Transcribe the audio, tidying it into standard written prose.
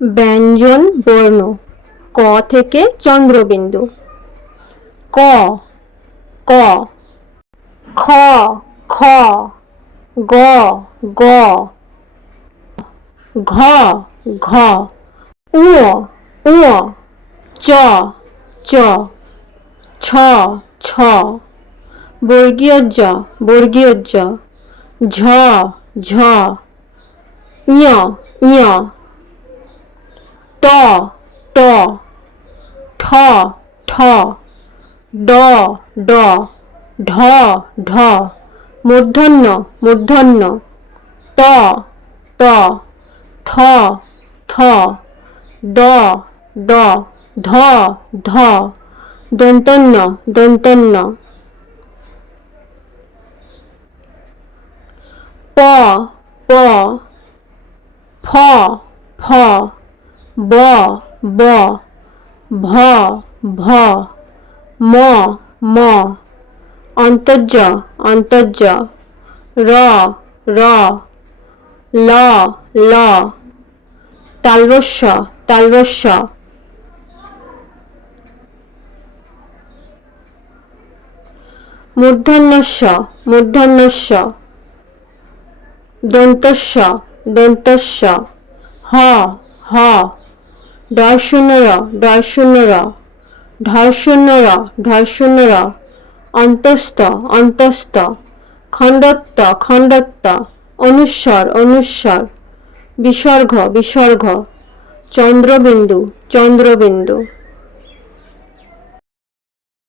ব্যঞ্জন বর্ণ ক থেকে চন্দ্রবিন্দু। ক ক খ খ গ গ ঘ ঘ উ উ চ চ ছ ছ বর্গীয় জ বর্গীয় জ ঝ ঝ ইয় ইয় ট ট ঠ ঠ ড ড ঢ ঢ মূর্ধন্য মূর্ধন্য ত ত থ থ দ দ ধ ধ দন্তন্য দন্তন্য প প ফ ফ ব ব ভ ভ ম ম অন্তর্জ অন্তর্জ র র ল ল তালবস্য তালবস্য মূর্ধন্যস্য মূর্ধন্যস্য দন্তস্য দন্তস্য হ হ ডয় শূন্য র ডয় শূন্য র ঢয় শূন্য র ঢয় শূন্য র অন্তস্থ অন্তস্থ খণ্ডত্ব খণ্ডত্ব অনুস্বর অনুস্বর বিসর্গ বিসর্গ চন্দ্রবিন্দু চন্দ্রবিন্দু